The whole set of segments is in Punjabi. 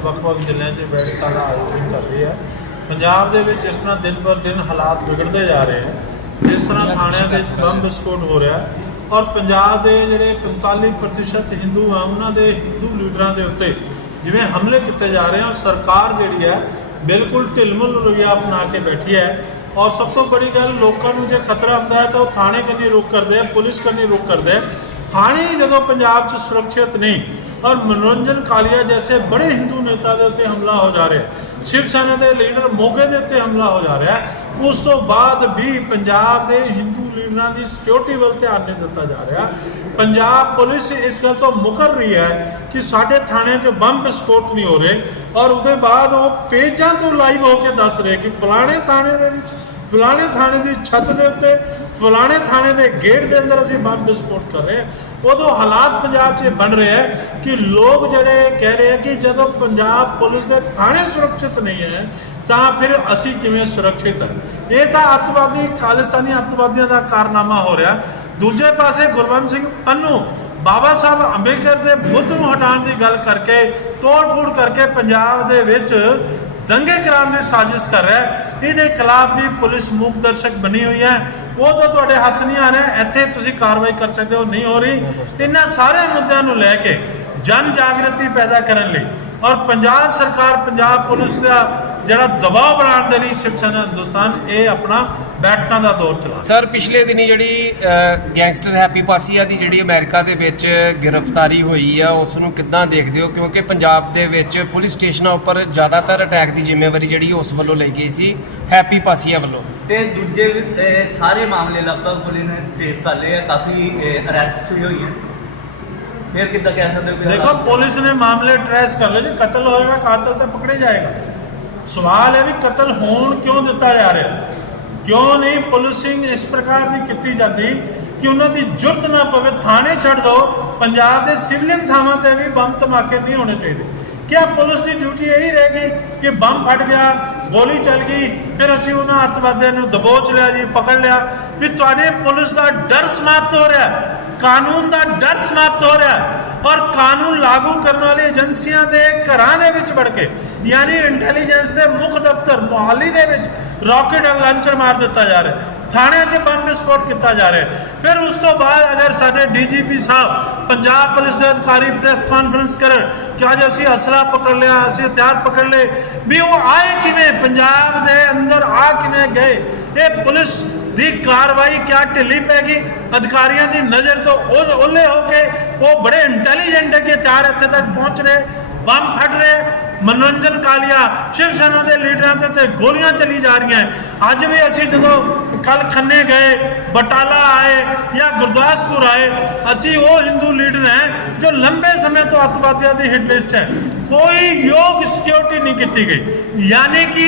ਵੱਖ-ਵੱਖ ਜ਼ਿਲ੍ਹਿਆਂ 'ਚ ਬੈਠਕਾਂ ਦਾ ਆਯੋਜਨ ਕਰ ਰਹੀ ਹੈ। ਪੰਜਾਬ ਦੇ ਵਿੱਚ ਜਿਸ ਤਰ੍ਹਾਂ ਦਿਨ ਪਰ ਦਿਨ ਹਾਲਾਤ ਵਿਗੜਦੇ ਜਾ ਰਹੇ ਹਨ ਜਿਸ ਤਰ੍ਹਾਂ ਥਾਣਿਆਂ ਦੇ ਵਿੱਚ ਬੰਬ ਵਿਸਫੋਟ ਹੋ ਰਿਹਾ ਔਰ ਪੰਜਾਬ ਦੇ ਜਿਹੜੇ 45% ਹਿੰਦੂ ਆ, ਉਹਨਾਂ ਦੇ ਹਿੰਦੂ ਲੀਡਰਾਂ ਦੇ ਉੱਤੇ ਜਿਵੇਂ ਹਮਲੇ ਕੀਤੇ ਜਾ ਰਹੇ ਹਨ ਸਰਕਾਰ ਜਿਹੜੀ ਹੈ ਬਿਲਕੁਲ ਢਿਲਮੁਲ ਰਵੱਈਆ ਅਪਣਾ ਕੇ ਬੈਠੀ ਹੈ ਔਰ ਸਭ ਤੋਂ ਬੜੀ ਗੱਲ ਲੋਕਾਂ ਨੂੰ ਜੇ ਖਤਰਾ ਹੁੰਦਾ ਹੈ ਤਾਂ ਉਹ ਥਾਣੇ ਕੰਨੀ ਰੁਕ ਕਰਦੇ ਆ ਪੁਲਿਸ ਕੰਨੀ ਰੁਕ ਕਰਦੇ ਆ ਥਾਣੇ ਜਦੋਂ ਪੰਜਾਬ 'ਚ ਸੁਰੱਖਿਅਤ ਨਹੀਂ, ਔਰ ਮਨੋਰੰਜਨ ਕਾਲੀਆ ਜੈਸੇ ਬੜੇ ਹਿੰਦੂ ਨੇਤਾ ਦੇ ਉੱਤੇ ਹਮਲਾ ਹੋ ਜਾ ਰਿਹਾ ਸ਼ਿਵ ਸੈਨਾ ਦੇ ਲੀਡਰ ਮੋਗੇ ਦੇ ਉੱਤੇ ਹਮਲਾ ਹੋ ਜਾ ਰਿਹਾ ਉਸ ਤੋਂ ਬਾਅਦ ਵੀ ਪੰਜਾਬ ਦੇ ਹਿੰਦੂ ਲੀਡਰਾਂ ਦੀ ਸਿਕਿਉਰਿਟੀ ਵੱਲ ਧਿਆਨ ਨਹੀਂ ਦਿੱਤਾ ਜਾ ਰਿਹਾ। ਪੰਜਾਬ ਪੁਲਿਸ ਇਸ ਗੱਲ ਤੋਂ ਮੁਕਰ ਰਹੀ ਹੈ ਕਿ ਸਾਡੇ ਥਾਣਿਆਂ 'ਚ ਬੰਬ ਵਿਸਫੋਟ ਨਹੀਂ ਹੋ ਰਹੇ, ਔਰ ਉਹਦੇ ਬਾਅਦ ਉਹ ਪੇਜਾਂ ਤੋਂ ਲਾਈਵ ਹੋ ਕੇ ਦੱਸ ਰਹੇ ਕਿ ਫਲਾਣੇ ਥਾਣੇ ਦੇ ਵਿੱਚ, ਫਲਾਣੇ ਥਾਣੇ ਦੀ ਛੱਤ ਦੇ ਉੱਤੇ ਫਲਾਣੇ ਥਾਣੇ ਦੇ ਗੇਟ ਦੇ ਅੰਦਰ ਅਸੀਂ ਬੰਬ ਵਿਸਫੋਟ ਕਰ ਰਹੇ ਹਾਂ। ਉਦੋਂ ਹਾਲਾਤ ਪੰਜਾਬ 'ਚ ਬਣ ਰਹੇ ਹੈ ਕਿ ਲੋਕ ਜਿਹੜੇ ਕਹਿ ਰਹੇ ਆ ਕਿ ਜਦੋਂ ਪੰਜਾਬ ਪੁਲਿਸ ਦੇ ਥਾਣੇ ਸੁਰੱਖਿਅਤ ਨਹੀਂ ਹੈ, ਤਾਂ ਫਿਰ ਅਸੀਂ ਕਿਵੇਂ ਸੁਰੱਖਿਅਤ ਹਾਂ? ਇਹ ਤਾਂ ਅੱਤਵਾਦੀ, ਖਾਲਿਸਤਾਨੀ ਅੱਤਵਾਦੀਆਂ ਦਾ ਕਾਰਨਾਮਾ ਹੋ ਰਿਹਾ। ਦੂਜੇ ਪਾਸੇ ਗੁਰਵੰਤ ਸਿੰਘ ਪੰਨੂ, ਬਾਬਾ ਸਾਹਿਬ ਅੰਬੇਡਕਰ ਦੇ ਬੁੱਤ ਨੂੰ ਹਟਾਉਣ ਦੀ ਗੱਲ ਕਰਕੇ ਤੋੜ-ਫੋੜ ਕਰਕੇ ਪੰਜਾਬ ਦੇ ਵਿੱਚ ਦੰਗੇ ਕਰਾਉਣ ਦੀ ਸਾਜ਼ਿਸ਼ ਕਰ ਰਿਹਾ ਇਹਦੇ ਖਿਲਾਫ ਵੀ ਪੁਲਿਸ ਮੂਕ ਦਰਸ਼ਕ ਬਣੀ ਹੋਈ ਹੈ। ਉਹ ਤਾਂ ਤੁਹਾਡੇ ਹੱਥ ਨਹੀਂ ਆ ਰਿਹਾ, ਇੱਥੇ ਤੁਸੀਂ ਕਾਰਵਾਈ ਕਰ ਸਕਦੇ ਹੋ, ਨਹੀਂ ਹੋ ਰਹੀ। ਇਹਨਾਂ ਸਾਰੇ ਮੁੱਦਿਆਂ ਨੂੰ ਲੈ ਕੇ ਜਨ ਜਾਗਰਤੀ ਪੈਦਾ ਕਰਨ ਲਈ ਔਰ ਪੰਜਾਬ ਸਰਕਾਰ, ਪੰਜਾਬ ਪੁਲਿਸ ਦਾ ਜਿਹੜਾ ਦਬਾਅ ਬਣਾਉਣ ਦੇ ਲਈ ਸ਼ਿਵ ਸੈਨਾ ਹਿੰਦੁਸਤਾਨ, ਇਹ ਆਪਣਾ ਬੈਠਕਾਂ ਦਾ ਦੌਰ ਚਲਾ ਸਰ ਪਿਛਲੇ ਦਿਨੀ ਜਿਹੜੀ ਗੈਂਗਸਟਰ ਹੈਪੀ ਪਾਸੀਆ ਦੀ ਜਿਹੜੀ ਅਮਰੀਕਾ ਦੇ ਵਿੱਚ ਗ੍ਰਿਫਤਾਰੀ ਹੋਈ ਆ ਉਸ ਨੂੰ ਕਿੱਦਾਂ ਦੇਖਦੇ ਹੋ? ਕਿਉਂਕਿ ਪੰਜਾਬ ਦੇ ਵਿੱਚ ਪੁਲਿਸ ਸਟੇਸ਼ਨਾਂ ਉੱਪਰ ਜ਼ਿਆਦਾਤਰ ਅਟੈਕ ਦੀ ਜ਼ਿੰਮੇਵਾਰੀ ਜਿਹੜੀ ਉਸ ਵੱਲੋਂ ਲਈ ਗਈ ਸੀ ਹੈਪੀ ਪਾਸੀਆ ਵੱਲੋਂ। ਤੇ ਦੂਜੇ ਸਾਰੇ ਮਾਮਲੇ ਲਗਭਗ ਪੁਲਿਸ ਨੇ ਟ੍ਰੇਸ ਕਰ ਲਏ ਆ ਕਾਫੀ ਅਰੈਸਟ ਹੋਈ ਹੋਈ ਹੈ ਫਿਰ ਕਿੱਦਾਂ ਕਹਿ ਸਕਦੇ ਹੋ ਦੇਖੋ ਪੁਲਿਸ ਨੇ ਮਾਮਲੇ ਟ੍ਰੇਸ ਕਰ ਲਏ ਜੇ ਕਤਲ ਹੋਏਗਾ ਕਾਤਲ ਤਾਂ ਪਕੜੇ ਜਾਏਗਾ। ਸਵਾਲ ਹੈ ਵੀ ਕਤਲ ਹੋਣ ਕਿਉਂ ਦਿੱਤਾ ਜਾ ਰਿਹਾ? ਕਿਉਂ ਨਹੀਂ ਪੁਲਿਸਿੰਗ ਇਸ ਪ੍ਰਕਾਰ ਦੀ ਕੀਤੀ ਜਾਂਦੀ ਕਿ ਉਹਨਾਂ ਦੀ ਜੁਰਤ ਨਾ ਪਵੇ, ਥਾਣੇ ਛੱਡ ਦੋ, ਪੰਜਾਬ ਦੇ ਸਿਵਲਿਅਨ ਥਾਵਾਂ ਤੇ ਵੀ ਬੰਬ ਧਮਾਕੇ ਨਹੀਂ ਹੋਣੇ ਚਾਹੀਦੇ। ਕਿਆ ਪੁਲਿਸ ਦੀ ਡਿਊਟੀ ਇਹੀ ਰਹੇਗੀ ਕਿ ਬੰਬ ਫਟ ਗਿਆ, ਗੋਲੀ ਚੱਲ ਗਈ, ਫਿਰ ਅਸੀਂ ਉਹਨਾਂ ਅੱਤਵਾਦੀਆਂ ਨੂੰ ਦਬੋਚ ਲਿਆ ਜੀ, ਪਕੜ ਲਿਆ। ਵੀ ਤੁਹਾਡੇ ਪੁਲਿਸ ਦਾ ਡਰ ਸਮਾਪਤ ਹੋ ਰਿਹਾ, ਕਾਨੂੰਨ ਦਾ ਡਰ ਸਮਾਪਤ ਹੋ ਰਿਹਾ, ਔਰ ਕਾਨੂੰਨ ਲਾਗੂ ਕਰਨ ਵਾਲੀ ਏਜੰਸੀਆਂ ਦੇ ਘਰਾਂ ਦੇ ਵਿੱਚ ਵੜ ਕੇ, ਯਾਨੀ ਇੰਟੈਲੀਜੈਂਸ ਦੇ ਮੁੱਖ ਦਫ਼ਤਰ, ਮੁਹਾਲੀ ਦੇ ਵਿੱਚ ਰਾਕੇਟ ਲਾਂਚਰ ਮਾਰ ਦਿੱਤਾ ਜਾ ਰਿਹਾ ਹੈ। ਥਾਣਿਆਂ 'ਚ ਬੰਬ ਵਿਸਫੋਟ ਕੀਤਾ ਜਾ ਰਿਹਾ ਹੈ। ਫਿਰ ਉਸ ਤੋਂ ਬਾਅਦ ਅਗਰ ਸਾਡੇ ਡੀਜੀਪੀ ਸਾਹਿਬ ਪੰਜਾਬ ਪੁਲਿਸ ਦੇ ਅਧਿਕਾਰੀ ਪ੍ਰੈਸ ਕਾਨਫਰੰਸ ਕਰਨ ਕਿ ਅੱਜ ਅਸੀਂ ਅਸਲਾ ਪਕੜ ਲਿਆ, ਅਸੀਂ ਹਥਿਆਰ ਪਕੜ ਲਏ, ਵੀ ਉਹ ਆਏ ਕਿਵੇਂ ਪੰਜਾਬ ਦੇ ਅੰਦਰ ਆ ਕਿਵੇਂ ਗਏ ਇਹ ਪੁਲਿਸ ਦੀ ਕਾਰਵਾਈ ਕਿਆ ਢਿੱਲੀ ਪੈ ਗਈ ਅਧਿਕਾਰੀਆਂ ਦੀ ਨਜ਼ਰ ਤੋਂ ਉਹ ਓਲੇ ਹੋ ਕੇ ਉਹ ਬੜੇ ਇੰਟੈਲੀਜੈਂਟ ਹੈ ਕਿ ਹਥਿਆਰ ਇੱਥੇ ਤੱਕ ਪਹੁੰਚ ਰਹੇ, ਬੰਬ ਫਟ ਰਹੇ ਮਨੋਰੰਜਨ ਕਾਲੀਆ ਸ਼ਿਵ ਸੈਨਾ ਦੇ ਲੀਡਰਾਂ ਤੇ ਤੇ ਗੋਲੀਆਂ ਚੱਲੀ ਜਾ ਰਹੀਆਂ ਅੱਜ ਵੀ ਅਸੀਂ ਜਦੋਂ ਕੱਲ ਖੰਨੇ ਗਏ, ਬਟਾਲਾ ਆਏ ਜਾਂ ਗੁਰਦਾਸਪੁਰ ਆਏ, ਅਸੀਂ ਉਹ ਹਿੰਦੂ ਲੀਡਰ ਹੈ ਜੋ ਲੰਬੇ ਸਮੇਂ ਤੋਂ ਅੱਤਵਾਦੀਆਂ ਦੀ ਹਿੱਟ ਲਿਸਟ ਹੈ। ਕੋਈ ਯੋਗ ਸਿਕਿਉਰਿਟੀ ਨਹੀਂ ਕੀਤੀ ਗਈ ਯਾਨੀ ਕਿ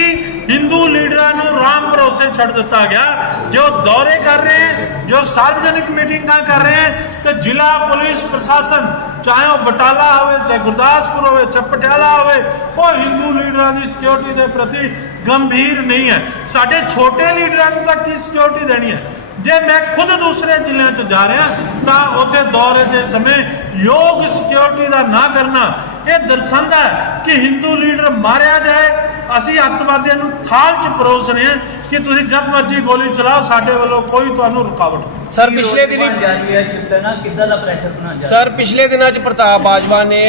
ਹਿੰਦੂ ਲੀਡਰਾਂ ਨੂੰ ਰਾਮ ਭਰੋਸੇ ਛੱਡ ਦਿੱਤਾ ਗਿਆ ਜੋ ਦੌਰੇ ਕਰ ਰਹੇ ਹੈ ਜੋ ਸਾਰਵਜਨਿਕ ਮੀਟਿੰਗਾਂ ਕਰ ਰਹੇ ਹੈ ਤੇ ਜ਼ਿਲ੍ਹਾ ਪੁਲਿਸ ਪ੍ਰਸ਼ਾਸਨ ਚਾਹੇ ਉਹ ਬਟਾਲਾ ਹੋਵੇ ਚਾਹੇ ਗੁਰਦਾਸਪੁਰ ਹੋਵੇ ਚਾਹੇ ਪਟਿਆਲਾ ਹੋਵੇ ਉਹ ਹਿੰਦੂ ਲੀਡਰਾਂ ਦੀ ਸਿਕਿਉਰਿਟੀ ਦੇ ਪ੍ਰਤੀ ਗੰਭੀਰ ਨਹੀਂ ਹੈ ਸਾਡੇ ਛੋਟੇ ਲੀਡਰਾਂ ਨੂੰ ਤਾਂ ਕੀ ਸਿਕਿਉਰਿਟੀ ਦੇਣੀ ਹੈ ਜੇ ਮੈਂ ਖੁਦ ਦੂਸਰੇ ਜ਼ਿਲ੍ਹਿਆਂ 'ਚ ਜਾ ਰਿਹਾ ਤਾਂ ਉੱਥੇ ਦੌਰੇ ਦੇ ਸਮੇਂ ਯੋਗ ਸਿਕਿਉਰਿਟੀ ਦਾ ਨਾ ਕਰਨਾ ਇਹ ਦਰਸਾਉਂਦਾ ਹੈ ਕਿ ਹਿੰਦੂ ਲੀਡਰ ਮਾਰਿਆ ਜਾਏ ਅਸੀਂ ਅੱਤਵਾਦੀਆਂ ਨੂੰ ਥਾਲ 'ਚ ਪਰੋਸ ਰਹੇ ਹਾਂ ਕਿ ਤੁਸੀਂ ਜਦ ਮਰਜ਼ੀ ਗੋਲੀ ਚਲਾਓ ਸਾਡੇ ਵੱਲੋਂ ਕੋਈ ਤੁਹਾਨੂੰ ਰੁਕਾਵਟ ਨਹੀਂ। ਸਰ ਪਿਛਲੇ ਦਿਨੀ ਜਾਰੀ ਹੈ ਸ਼ਿਵ ਸੈਨਾ ਕਿੱਦਾਂ ਦਾ ਪ੍ਰੈਸ਼ਰ ਬਣਾ ਜਾ ਸਰ ਪਿਛਲੇ ਦਿਨਾਂ 'ਚ ਪ੍ਰਤਾਪ ਬਾਜਵਾ ਨੇ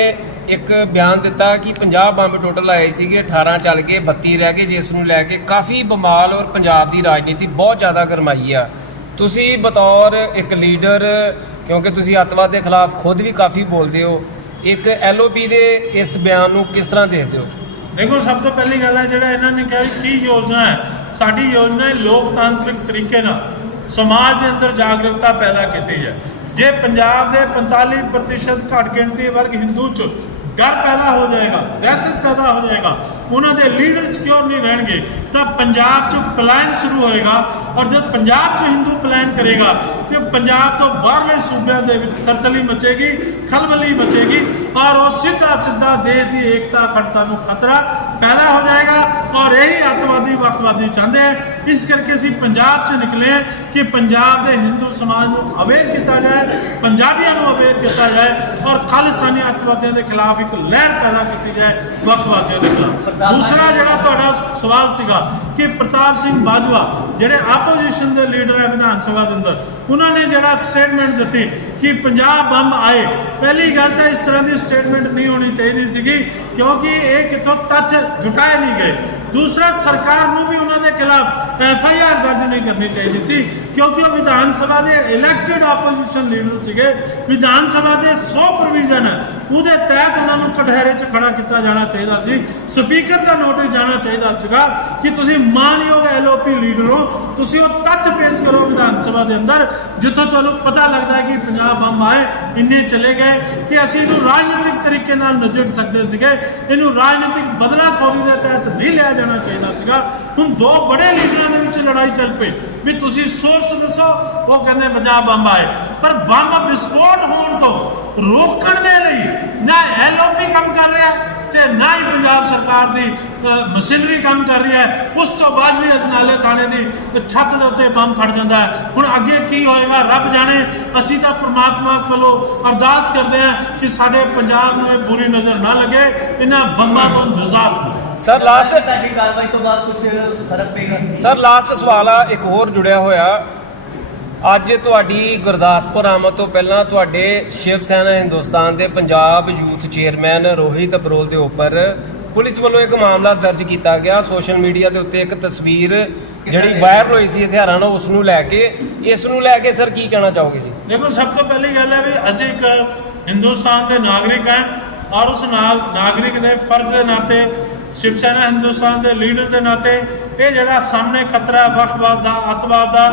ਇੱਕ ਬਿਆਨ ਦਿੱਤਾ ਕਿ 50 ਬੰਬ ਟੋਟਲ ਆਏ ਸੀਗੇ 18 ਚੱਲ ਗਏ 32 ਰਹਿ ਗਏ ਜਿਸ ਨੂੰ ਲੈ ਕੇ ਕਾਫੀ ਬਮਾਲ ਔਰ ਪੰਜਾਬ ਦੀ ਰਾਜਨੀਤੀ ਬਹੁਤ ਜ਼ਿਆਦਾ ਗਰਮਾਈ ਆ। ਤੁਸੀਂ ਬਤੌਰ ਇੱਕ ਲੀਡਰ ਕਿਉਂਕਿ ਤੁਸੀਂ ਅੱਤਵਾਦ ਦੇ ਖਿਲਾਫ ਖੁਦ ਵੀ ਕਾਫੀ ਬੋਲਦੇ ਹੋ ਇੱਕ ਐਲਓਪੀ ਦੇ ਇਸ ਬਿਆਨ ਨੂੰ ਕਿਸ ਤਰ੍ਹਾਂ ਦੇਖਦੇ ਹੋ? ਦੇਖੋ, ਸਭ ਤੋਂ ਪਹਿਲੀ ਗੱਲ ਹੈ, ਜਿਹੜਾ ਇਹਨਾਂ ਨੇ ਕਿਹਾ ਕੀ ਯੋਜਨਾ ਹੈ, ਸਾਡੀ ਯੋਜਨਾ ਹੈ ਲੋਕਤਾਂਤਰਿਕ ਤਰੀਕੇ ਨਾਲ ਸਮਾਜ ਦੇ ਅੰਦਰ ਜਾਗਰੂਕਤਾ ਪੈਦਾ ਕੀਤੀ ਹੈ ਜੇ ਪੰਜਾਬ ਦੇ 45% ਘੱਟ ਗਿਣਤੀ ਵਰਗ ਹਿੰਦੂ ਚ ਡਰ ਪੈਦਾ ਹੋ ਜਾਏਗਾ ਦਹਿਸ਼ਤ ਪੈਦਾ ਹੋ ਜਾਏਗਾ, ਉਹਨਾਂ ਦੇ ਲੀਡਰ ਸਿਕਿਉਰ ਨਹੀਂ ਰਹਿਣਗੇ? ਤਾਂ ਪੰਜਾਬ 'ਚ ਪਲਾਨ ਸ਼ੁਰੂ ਹੋਏਗਾ ਔਰ ਜਦ ਪੰਜਾਬ 'ਚ ਹਿੰਦੂ ਪਲਾਨ ਕਰੇਗਾ, ਤੇ ਪੰਜਾਬ ਤੋਂ ਬਾਹਰਲੇ ਸੂਬਿਆਂ ਦੇ ਵਿੱਚ ਤਰਤਲੀ ਮਚੇਗੀ, ਖਲਬਲੀ ਮਚੇਗੀ ਔਰ ਉਹ ਸਿੱਧਾ ਸਿੱਧਾ ਦੇਸ਼ ਦੀ ਏਕਤਾ, ਅਖੰਡਤਾ ਨੂੰ ਖਤਰਾ ਪੈਦਾ ਹੋ ਜਾਏਗਾ ਔਰ ਇਹੀ ਅੱਤਵਾਦੀ, ਵੱਖਵਾਦੀ ਚਾਹੁੰਦੇ ਹੈ ਇਸ ਕਰਕੇ ਅਸੀਂ ਪੰਜਾਬ 'ਚ ਨਿਕਲੇ ਕਿ ਪੰਜਾਬ ਦੇ ਹਿੰਦੂ ਸਮਾਜ ਨੂੰ ਅਵੇਅਰ ਕੀਤਾ ਜਾਏ ਪੰਜਾਬੀਆਂ ਨੂੰ ਅਵੇਅਰ ਕੀਤਾ ਜਾਏ ਔਰ ਖਾਲਿਸਤਾਨੀ ਅੱਤਵਾਦੀਆਂ ਦੇ ਖਿਲਾਫ ਇੱਕ ਲਹਿਰ ਪੈਦਾ ਕੀਤੀ ਜਾਏ ਵੱਖਵਾਦੀਆਂ ਦੇ ਖਿਲਾਫ। ਦੂਸਰਾ ਜਿਹੜਾ ਤੁਹਾਡਾ ਸਵਾਲ ਸੀਗਾ ਕਿ ਪ੍ਰਤਾਪ ਸਿੰਘ ਬਾਜਵਾ ਜਿਹੜੇ ਆਪੋਜੀਸ਼ਨ ਦੇ ਲੀਡਰ ਹੈ ਵਿਧਾਨ ਸਭਾ ਦੇ ਅੰਦਰ ਉਹਨਾਂ ਨੇ ਜਿਹੜਾ ਸਟੇਟਮੈਂਟ ਦਿੱਤੀ ਕਿ ਪੰਜਾਬ ਬੰਬ ਆਏ ਪਹਿਲੀ ਗੱਲ ਤਾਂ ਇਸ ਤਰ੍ਹਾਂ ਦੀ ਸਟੇਟਮੈਂਟ ਨਹੀਂ ਹੋਣੀ ਚਾਹੀਦੀ ਸੀਗੀ ਕਿਉਂਕਿ ਇਹ ਕਿਥੋਂ ਤੱਥ ਜੁਟਾਏ ਨਹੀਂ ਗਏ। ਦੂਸਰਾ, ਸਰਕਾਰ ਨੂੰ ਵੀ ਉਹਨਾਂ ਦੇ ਖਿਲਾਫ ਐਫ ਆਈ ਆਰ ਦਰਜ ਨਹੀਂ ਕਰਨੀ ਚਾਹੀਦੀ ਸੀ, ਕਿਉਂਕਿ ਉਹ ਵਿਧਾਨ ਸਭਾ ਦੇ ਇਲੈਕਟਿਡ ਆਪੋਜੀਸ਼ਨ ਲੀਡਰ ਸੀਗੇ। ਵਿਧਾਨ ਸਭਾ ਦੇ 100 ਪ੍ਰੋਵੀਜ਼ਨ ਹੈ, ਉਹਦੇ ਤਹਿਤ ਉਹਨਾਂ ਨੂੰ ਕਟਹਿਰੇ 'ਚ ਖੜਾ ਕੀਤਾ ਜਾਣਾ ਚਾਹੀਦਾ ਸੀ। ਸਪੀਕਰ ਦਾ ਨੋਟਿਸ ਜਾਣਾ ਚਾਹੀਦਾ ਸੀਗਾ ਕਿ ਤੁਸੀਂ ਮਾਨਯੋਗ ਐਲਓਪੀ ਲੀਡਰ ਹੋ, ਤੁਸੀਂ ਉਹ ਤੱਥ ਪੇਸ਼ ਕਰੋ ਵਿਧਾਨ ਸਭਾ ਦੇ ਅੰਦਰ, ਜਿੱਥੋਂ ਤੁਹਾਨੂੰ ਪਤਾ ਲੱਗਦਾ ਕਿ ਪੰਜਾਬ ਬੰਬ ਆਏ, ਇੰਨੇ ਚਲੇ ਗਏ, ਕਿ ਅਸੀਂ ਇਹਨੂੰ ਰਾਜਨੀਤਿਕ ਤਰੀਕੇ ਨਾਲ ਨਜਿੱਠ ਸਕਦੇ ਸੀਗੇ। ਇਹਨੂੰ ਰਾਜਨੀਤਿਕ ਬਦਲਾਖੋਰੀ ਦੇ ਤਹਿਤ ਨਹੀਂ ਲਿਆ ਜਾਣਾ ਚਾਹੀਦਾ ਸੀਗਾ। ਹੁਣ ਦੋ ਬੜੇ ਲੀਡਰਾਂ ਦੇ ਵਿੱਚ ਲੜਾਈ ਚੱਲ ਪਈ। ਵੀ ਤੁਸੀਂ ਸੋਰਸ ਦੱਸੋ, ਉਹ ਕਹਿੰਦੇ ਪੰਜਾਬ ਬੰਬ ਆਏ। ਪਰ ਬੰਬ ਵਿਸਫੋਟ ਹੋਣ ਤੋਂ ਰੋਕਣ ਦੇ ਲਈ ਨਾ ਐਲਓਪੀ ਕੰਮ ਕਰ ਰਿਹਾ ਤੇ ਨਾ ਹੀ ਪੰਜਾਬ ਸਰਕਾਰ ਦੀ ਮਸ਼ੀਨਰੀ ਕੰਮ ਕਰ ਰਹੀ ਹੈ। ਉਸ ਤੋਂ ਬਾਅਦ ਵੀ ਅਜਨਾਲੇ ਥਾਣੇ ਦੀ ਛੱਤ ਦੇ ਉੱਤੇ ਬੰਬ ਫੜ ਜਾਂਦਾ ਹੈ। ਹੁਣ ਅੱਗੇ ਕੀ ਹੋਏਗਾ? ਰੱਬ ਜਾਣੇ ਅਸੀਂ ਤਾਂ ਪ੍ਰਮਾਤਮਾ ਕੋਲੋਂ ਅਰਦਾਸ ਕਰਦੇ ਹਾਂ ਕਿ ਸਾਡੇ ਪੰਜਾਬ ਨੂੰ ਇਹ ਬੁਰੀ ਨਜ਼ਰ ਨਾ ਲੱਗੇ। ਇਹਨਾਂ ਬੰਬਾਂ ਤੋਂ ਨਿਜ਼ਾਤ ਸਰ ਲਾਸਟ ਕਾਰਵਾਈ ਤੋਂ ਬਾਅਦ ਕੁਝ ਫ਼ਰਕ ਪਏਗਾ? ਸਰ ਲਾਸਟ ਸਵਾਲ ਆ ਇੱਕ ਹੋਰ ਜੁੜਿਆ ਹੋਇਆ। ਅੱਜ ਤੁਹਾਡੀ ਗੁਰਦਾਸਪੁਰ ਆਮਦ ਤੋਂ ਪਹਿਲਾਂ ਤੁਹਾਡੇ ਸ਼ਿਵ ਸੈਨਾ ਹਿੰਦੁਸਤਾਨ ਦੇ ਪੰਜਾਬ ਯੂਥ ਚੇਅਰਮੈਨ ਰੋਹਿਤ ਅਬਰੋਲ ਦੇ ਉੱਪਰ ਪੁਲਿਸ ਵੱਲੋਂ ਇੱਕ ਮਾਮਲਾ ਦਰਜ ਕੀਤਾ ਗਿਆ। ਸੋਸ਼ਲ ਮੀਡੀਆ ਦੇ ਉੱਤੇ ਇੱਕ ਤਸਵੀਰ ਜਿਹੜੀ ਵਾਇਰਲ ਹੋਈ ਸੀ ਹਥਿਆਰਾਂ ਨਾਲ, ਉਸ ਨੂੰ ਲੈ ਕੇ। ਇਸ ਨੂੰ ਲੈ ਕੇ ਸਰ ਕੀ ਕਹਿਣਾ ਚਾਹੋਗੇ ਜੀ? ਦੇਖੋ, ਸਭ ਤੋਂ ਪਹਿਲੀ ਗੱਲ ਹੈ ਵੀ ਅਸੀਂ ਇੱਕ ਹਿੰਦੁਸਤਾਨ ਦੇ ਨਾਗਰਿਕ ਹਾਂ ਔਰ ਉਸ ਨਾਲ ਨਾਗਰਿਕ ਦੇ ਫਰਜ਼ ਦੇ ਨਾਤੇ ਸ਼ਿਵ ਸੈਨਾ ਹਿੰਦੁਸਤਾਨ ਦੇ ਲੀਡਰ ਦੇ ਨਾਤੇ ਇਹ ਜਿਹੜਾ ਸਾਹਮਣੇ ਖਤਰਾ ਹੈ, ਵੱਖਵਾਦ ਦਾ, ਅੱਤਵਾਦ ਦਾ,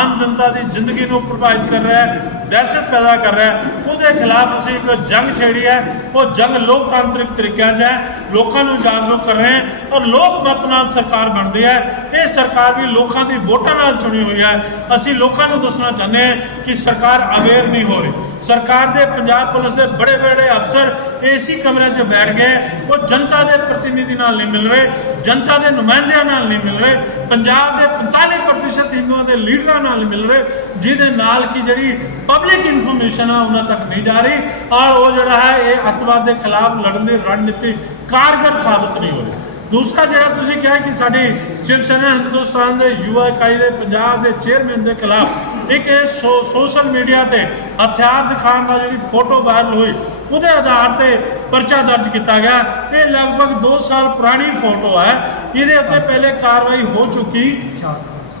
ਆਮ ਜਨਤਾ ਦੀ ਜ਼ਿੰਦਗੀ ਨੂੰ ਪ੍ਰਭਾਵਿਤ ਕਰ ਰਿਹਾ ਹੈ, ਦਹਿਸ਼ਤ ਪੈਦਾ ਕਰ ਰਿਹਾ ਹੈ। ਉਹਦੇ ਖਿਲਾਫ ਅਸੀਂ ਇੱਕ ਜੰਗ ਛੇੜੀ ਹੈ, ਉਹ ਜੰਗ ਲੋਕਤਾਂਤਰਿਕ ਤਰੀਕਿਆਂ 'ਚ ਹੈ, ਲੋਕਾਂ ਨੂੰ ਜਾਗਰੂਕ ਕਰ ਰਹੇ ਹਾਂ ਔਰ ਲੋਕ ਮਤ ਨਾਲ ਸਰਕਾਰ ਬਣਦੀ ਹੈ। ਇਹ ਸਰਕਾਰ ਵੀ ਲੋਕਾਂ ਦੀ ਵੋਟਾਂ ਨਾਲ ਚੁਣੀ ਹੋਈ ਹੈ। ਅਸੀਂ ਲੋਕਾਂ ਨੂੰ ਦੱਸਣਾ ਚਾਹੁੰਦੇ ਹਾਂ ਕਿ ਸਰਕਾਰ ਅਵੇਅਰ ਨਹੀਂ ਹੋ ਰਹੀ। ਸਰਕਾਰ ਦੇ ਪੰਜਾਬ ਪੁਲਿਸ ਦੇ ਬੜੇ ਬੜੇ ਅਫਸਰ ਏਸੀ ਕਮਰਿਆਂ 'ਚ ਬੈਠ ਗਏ ਉਹ ਜਨਤਾ ਦੇ ਪ੍ਰਤੀਨਿਧੀ ਨਾਲ ਨਹੀਂ ਮਿਲ ਰਹੇ, ਜਨਤਾ ਦੇ ਨੁਮਾਇੰਦਿਆਂ ਨਾਲ ਨਹੀਂ ਮਿਲ ਰਹੇ, ਪੰਜਾਬ ਦੇ 45% ਹਿੰਦੂਆਂ ਦੇ ਲੀਡਰਾਂ ਨਾਲ ਨਹੀਂ ਮਿਲ ਰਹੇ, ਜਿਹਦੇ ਨਾਲ ਕਿ ਜਿਹੜੀ ਪਬਲਿਕ ਇਨਫੋਰਮੇਸ਼ਨ ਆ ਉਹਨਾਂ ਤੱਕ ਨਹੀਂ ਜਾ ਰਹੀ, ਔਰ ਉਹ ਜਿਹੜਾ ਹੈ ਇਹ ਅੱਤਵਾਦ ਦੇ ਖਿਲਾਫ ਲੜਨ ਦੀ ਰਣਨੀਤੀ ਕਾਰਗਰ ਸਾਬਤ ਨਹੀਂ ਹੋ ਰਹੀ। ਦੂਸਰਾ ਜਿਹੜਾ ਤੁਸੀਂ ਕਿਹਾ ਕਿ ਸਾਡੀ ਸ਼ਿਵ ਸੈਨਾ ਹਿੰਦੁਸਤਾਨ ਦੇ ਯੁਵਾ ਇਕਾਈ ਦੇ ਪੰਜਾਬ ਦੇ ਚੇਅਰਮੈਨ ਦੇ ਖਿਲਾਫ ਇੱਕ ਇਹ ਸੋ- ਸੋਸ਼ਲ ਮੀਡੀਆ ਤੇ ਹਥਿਆਰ ਦਿਖਾਉਣ ਦਾ ਜਿਹੜੀ ਫੋਟੋ ਵਾਇਰਲ ਹੋਈ ਉਹਦੇ ਆਧਾਰ ਤੇ ਪਰਚਾ ਦਰਜ ਕੀਤਾ ਗਿਆ। ਇਹ ਲਗਭਗ 2 ਸਾਲ ਪੁਰਾਣੀ ਫੋਟੋ ਹੈ। ਇਹਦੇ ਉੱਤੇ ਪਹਿਲੇ ਕਾਰਵਾਈ ਹੋ ਚੁੱਕੀ।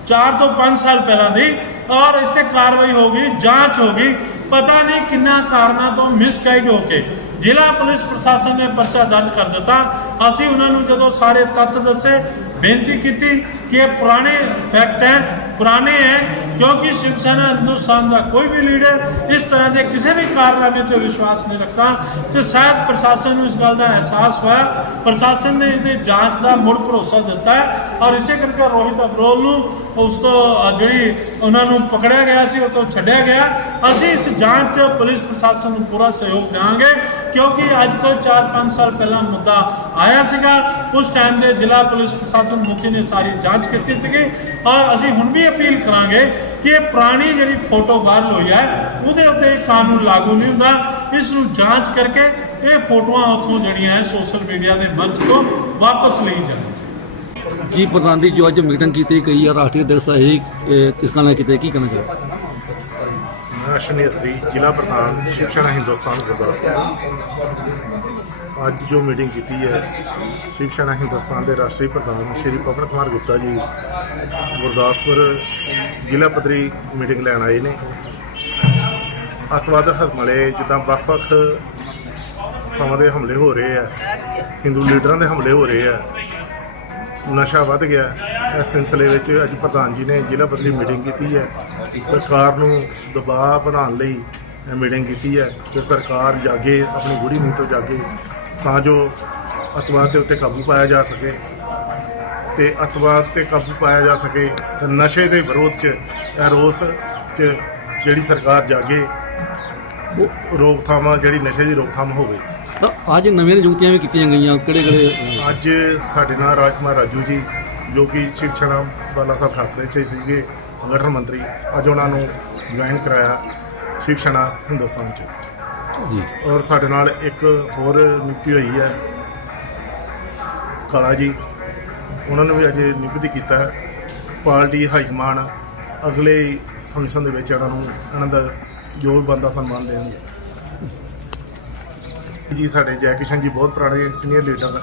4 ਤੋਂ 5 ਸਾਲ ਪਹਿਲਾਂ ਦੀ। ਔਰ ਇਸ ਤੇ ਕਾਰਵਾਈ ਹੋ ਗਈ, ਜਾਂਚ ਹੋ ਗਈ। ਪਤਾ ਨਹੀਂ ਕਿੰਨਾ ਕਾਰਨਾਂ ਤੋਂ ਮਿਸਗਾਈਡ ਹੋ ਕੇ ਜ਼ਿਲ੍ਹਾ ਪੁਲਿਸ ਪ੍ਰਸ਼ਾਸਨ ਨੇ ਪਰਚਾ ਦਰਜ ਕਰ ਦਿੱਤਾ। ਅਸੀਂ ਉਹਨਾਂ ਨੂੰ ਜਦੋਂ ਸਾਰੇ ਤੱਥ ਦੱਸੇ, ਬੇਨਤੀ ਕੀਤੀ ਕਿ ਇਹ ਪੁਰਾਣੇ ਫੈਕਟ ਹੈ, ਪੁਰਾਣੇ ਹੈ। ਕਿਉਂਕਿ ਸ਼ਿਵ ਸੈਨਾ ਹਿੰਦੁਸਤਾਨ ਦਾ ਕੋਈ ਵੀ ਲੀਡਰ ਇਸ ਤਰ੍ਹਾਂ ਦੇ ਕਿਸੇ ਵੀ ਕਾਰਨਾਮੇ 'ਤੇ ਵਿਸ਼ਵਾਸ ਨਹੀਂ ਰੱਖਦਾ ਤੇ ਸ਼ਾਇਦ ਪ੍ਰਸ਼ਾਸਨ ਨੂੰ ਇਸ ਗੱਲ ਦਾ ਅਹਿਸਾਸ ਹੋਇਆ। ਪ੍ਰਸ਼ਾਸਨ ਨੇ ਇਸ ਦੀ ਜਾਂਚ ਦਾ ਮੁੜ ਭਰੋਸਾ ਦਿੱਤਾ ਔਰ ਇਸੇ ਕਰਕੇ ਰੋਹਿਤ ਅਬਰੋਲ ਨੂੰ ਉਸ ਤੋਂ ਜਿਹੜੀ ਉਹਨਾਂ ਨੂੰ ਪਕੜਿਆ ਗਿਆ ਸੀ, ਉਹ ਤੋਂ ਛੱਡਿਆ ਗਿਆ। ਅਸੀਂ ਇਸ ਜਾਂਚ 'ਚ ਪੁਲਿਸ ਪ੍ਰਸ਼ਾਸਨ ਨੂੰ ਪੂਰਾ ਸਹਿਯੋਗ ਦੇਵਾਂਗੇ ਕਿਉਂਕਿ ਅੱਜ ਤੋਂ 4-5 ਸਾਲ ਪਹਿਲਾਂ ਮੁੱਦਾ ਆਇਆ ਸੀਗਾ। ਉਸ ਟਾਈਮ ਦੇ ਜ਼ਿਲ੍ਹਾ ਪੁਲਿਸ ਪ੍ਰਸ਼ਾਸਨ ਮੁਖੀ ਨੇ ਸਾਰੀ ਜਾਂਚ ਕੀਤੀ ਸੀਗੀ। ਔਰ ਅਸੀਂ ਹੁਣ ਵੀ ਅਪੀਲ ਕਰਾਂਗੇ ਕਿ ਇਹ ਪੁਰਾਣੀ ਜਿਹੜੀ ਫੋਟੋ ਵਾਇਰਲ ਹੋਈ ਹੈ, ਉਹਦੇ ਉੱਤੇ ਕਾਨੂੰਨ ਲਾਗੂ ਨਹੀਂ ਹੁੰਦਾ। ਇਸ ਨੂੰ ਜਾਂਚ ਕਰਕੇ ਇਹ ਫੋਟੋਆਂ ਉੱਥੋਂ ਜਿਹੜੀਆਂ ਸੋਸ਼ਲ ਮੀਡੀਆ ਦੇ ਮੰਚ ਤੋਂ ਵਾਪਸ ਲਈ ਜਾਣ। ਜੀ, ਪ੍ਰਧਾਨ ਜੀ, ਜੋ ਅੱਜ ਮੀਟਿੰਗ ਕੀਤੀ ਗਈ ਹੈ, ਰਾਸ਼ਟਰੀ ਅਧਿਕਸ਼ ਸਹੀ ਕਿਸ ਕਾਰਨ ਕੀਤੀ ਕੀ ਕਹਿਣਾ ਚਾਹੋਗੇ? ਮੈਂ ਅਸ਼ਵਨੀ ਜ਼ਿਲ੍ਹਾ ਪ੍ਰਧਾਨ ਸ਼ਿਕਸ਼ਾ ਹਿੰਦੁਸਤਾਨ, ਗੁਰਦਾਸਪੁਰ। ਅੱਜ ਜੋ ਮੀਟਿੰਗ ਕੀਤੀ ਹੈ ਸ਼ਿਕਸ਼ਾ ਹਿੰਦੁਸਤਾਨ ਦੇ ਰਾਸ਼ਟਰੀ ਪ੍ਰਧਾਨ ਸ਼੍ਰੀ ਪਵਨ ਕੁਮਾਰ ਗੁਪਤਾ ਜੀ, ਗੁਰਦਾਸਪੁਰ ਜ਼ਿਲ੍ਹਾ ਪੱਧਰੀ ਮੀਟਿੰਗ ਲੈਣ ਆਏ ਨੇ। ਅੱਤਵਾਦ ਹਮਲੇ, ਜਿੱਦਾਂ ਵੱਖ-ਵੱਖ ਥਾਵਾਂ ਦੇ ਹਮਲੇ ਹੋ ਰਹੇ ਆ ਹਿੰਦੂ ਲੀਡਰਾਂ ਦੇ ਹਮਲੇ ਹੋ ਰਹੇ ਆ, ਨਸ਼ਾ ਵੱਧ ਗਿਆ। ਇਸ ਸਿਲਸਿਲੇ ਵਿੱਚ ਅੱਜ ਪ੍ਰਧਾਨ ਜੀ ਨੇ ਜ਼ਿਲ੍ਹਾ ਪੱਧਰੀ ਮੀਟਿੰਗ ਕੀਤੀ ਹੈ। ਸਰਕਾਰ ਨੂੰ ਦਬਾਅ ਬਣਾਉਣ ਲਈ ਮੀਟਿੰਗ ਕੀਤੀ ਹੈ ਕਿ ਸਰਕਾਰ ਜਾਗੇ ਆਪਣੀ ਗੂੜੀ ਨੀਂਦ ਤੋਂ ਜਾਗੇ ਤਾਂ ਜੋ ਅਤਵਾਦ ਦੇ ਉੱਤੇ ਕਾਬੂ ਪਾਇਆ ਜਾ ਸਕੇ। ਤੇ ਅਤਵਾਦ ਤੇ ਕਾਬੂ ਪਾਇਆ ਜਾ ਸਕੇ ਤੇ ਨਸ਼ੇ ਦੇ ਵਿਰੋਧ 'ਚ ਇਹ ਰੋਸ 'ਚ ਜਿਹੜੀ ਸਰਕਾਰ ਜਾਗੇ ਉਹ ਰੋਕਥਾਮ ਜਿਹੜੀ ਨਸ਼ੇ ਦੀ ਰੋਕਥਾਮ ਹੋਵੇ। ਤਾਂ ਅੱਜ ਨਵੀਆਂ ਨਿਯੁਕਤੀਆਂ ਵੀ ਕੀਤੀਆਂ ਗਈਆਂ ਕਿਹੜੇ ਕਿਹੜੇ ਅੱਜ ਸਾਡੇ ਨਾਲ ਰਾਜਕੁਮਾਰ ਰਾਜੂ ਜੀ ਜੋ ਕਿ ਸ਼ਿਵ ਸੈਨਾ ਬਾਲਾ ਸਾਹਿਬ ਠਾਕਰੇ ਜੀ ਸੀਗੇ ਸੰਗਠਨ ਮੰਤਰੀ ਅੱਜ ਉਹਨਾਂ ਨੂੰ ਜੁਆਇਨ ਕਰਾਇਆ ਸ਼ਿਵ ਸੈਨਾ ਹਿੰਦੁਸਤਾਨ ਚ। ਜੀ। ਔਰ ਸਾਡੇ ਨਾਲ ਇੱਕ ਹੋਰ ਨਿਯੁਕਤੀ ਹੋਈ ਹੈ ਕਾਲਾ ਜੀ। ਉਹਨਾਂ ਨੂੰ ਵੀ ਅੱਜ ਨਿਯੁਕਤੀ ਕੀਤਾ ਹੈ। ਪਾਰਟੀ ਹਾਈ ਕਮਾਂਡ ਅਗਲੇ ਫੰਕਸ਼ਨ ਦੇ ਵਿੱਚ ਇਹਨਾਂ ਨੂੰ ਇਹਨਾਂ ਦਾ ਜੋ ਵੀ ਬੰਦਾ ਸਨਮਾਨ ਦੇਣਗੇ। ਜੀ ਸਾਡੇ ਜੈ ਕਿਸ਼ਨ ਜੀ ਬਹੁਤ ਪੁਰਾਣੇ ਸੀਨੀਅਰ ਲੀਡਰ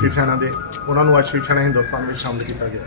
ਸ਼ਿਵ ਸੈਨਾ ਦੇ। ਉਹਨਾਂ ਨੂੰ ਅੱਜ ਸ਼ਿਵ ਸੈਨਾ ਹਿੰਦੁਸਤਾਨ ਵਿੱਚ ਸ਼ਾਮਲ ਕੀਤਾ ਗਿਆ।